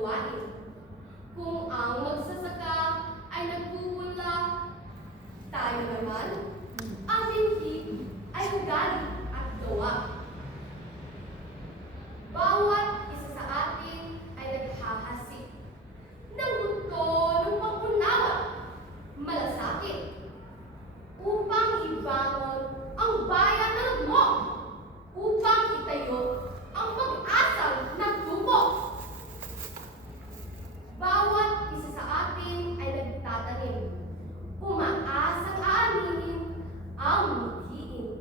gawain. Kung ang magsasaka ay nagpupunla, tayo naman, ang binhi ay ugali at gawa. Bawat isa sa atin ay naghahasik ng gusto ng pag-unawa, malasakit, upang ibangon ang bayan ng mo, upang itayo ang pag-asang nagtubo. Bawat isa sa atin ay nagtatanim, umaasang aaminin ang mithiin.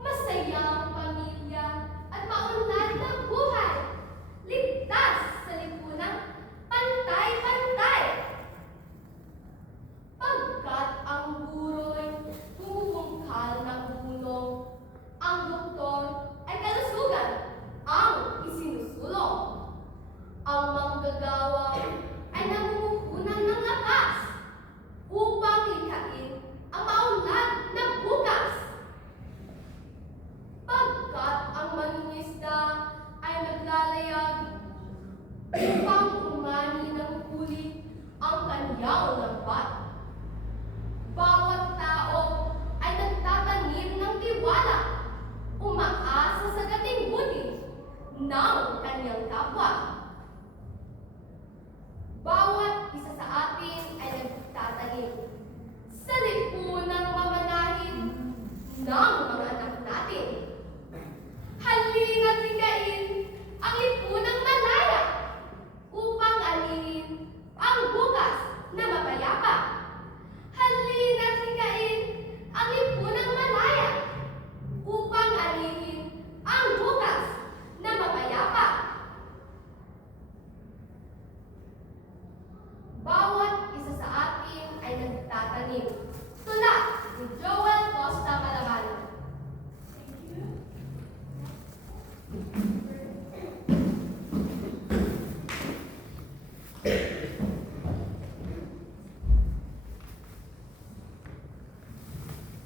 Masayang pamilya at maunlad na buhay, ligtas sa lipunang pantay-pantay. Pagkat ang buro'y tumutungkal ng bunong, ang doktor ay kalusugan ang isinusulong. Ang manggagawa ay namumuhunan ng lakas upang likhain ang maunlad na bukas. Pagkat ang mangingisda ay naglalayag upang umani ng huli ang kanyang